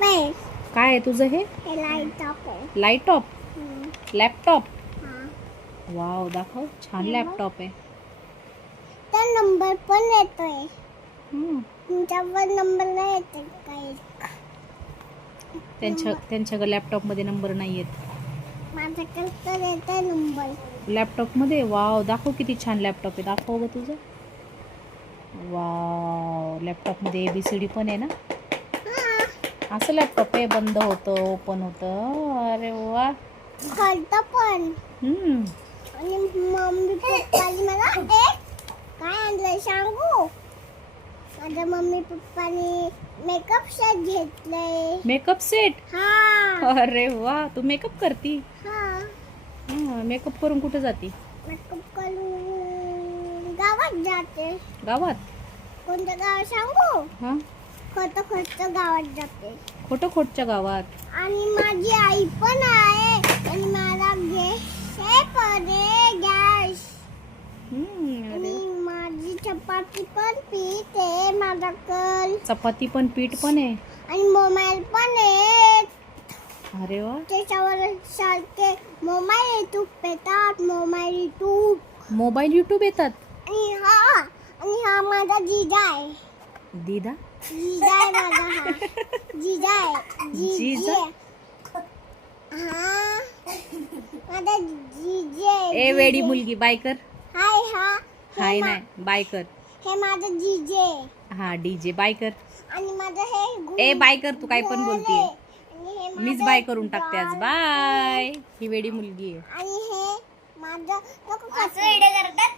Laptop आहे. काय आहे तुझं हे? हे लॅपटॉप आहे. लॅपटॉप? लॅपटॉप? हा. वाव, दाखव. छान लॅपटॉप आहे. तर नंबर पण येतोय. हम्म. तुमच्यावर नंबर नाही येते काही. त्यांच्या लॅपटॉप मध्ये नंबर नाही येत. माझ्याकडे तर येते नंबर. लॅपटॉप मध्ये? वाव, दाखव किती छान लॅपटॉप आहे. दाखव ग तुझं. वाव, लॅपटॉप मध्ये ABCD पण आहे ना? असं लॅपटॉप आहे, बंद होतं, ओपन होतं. अरे वा. खालतं पण. आणि मम्मी पप्पानी मला काय आणलंय सांगू? माझ्या मम्मी पप्पानी मेकअप सेट घेतलंय. Makeup set? हा. अरे वा, तू मेकअप करती? हा. मेकअप करून कुठे जाती? मेकअप करून गावात जाते. गावात? कोणतं गाव सांगू? हा. खोटं गावात जाते. खोटच्या गावात? आणि माझी आई पण आहे. आणि मला हे पण आहे गॅस. आणि माझी चपाती पण पीठ आहे माझ्याकडे. चपाती पण पीठ पण आहे. आणि मोबाईल पण आहे. अरे वा. त्याच्यावर सारखे मोबाईल युट्यूब येतात. मोबाईल युट्यूब येतात. आणि हा माझा जिजा आहे. दीदा? जिजा आहे माझा. हा जिजा आहे. जीजा? हा माझा जिजा आहे. ए वेडी मुलगी, बाय कर. हाय. हाय नाही, बाय कर. हे माझं जीजे. हा, डीजे, बाय कर. आणि माझं हे ए बाय कर, तू काय पण बोलतीये. मीच बाय करून टाकते आज. बाय. ही वेडी मुलगी आहे. आणि हे माझं करतात.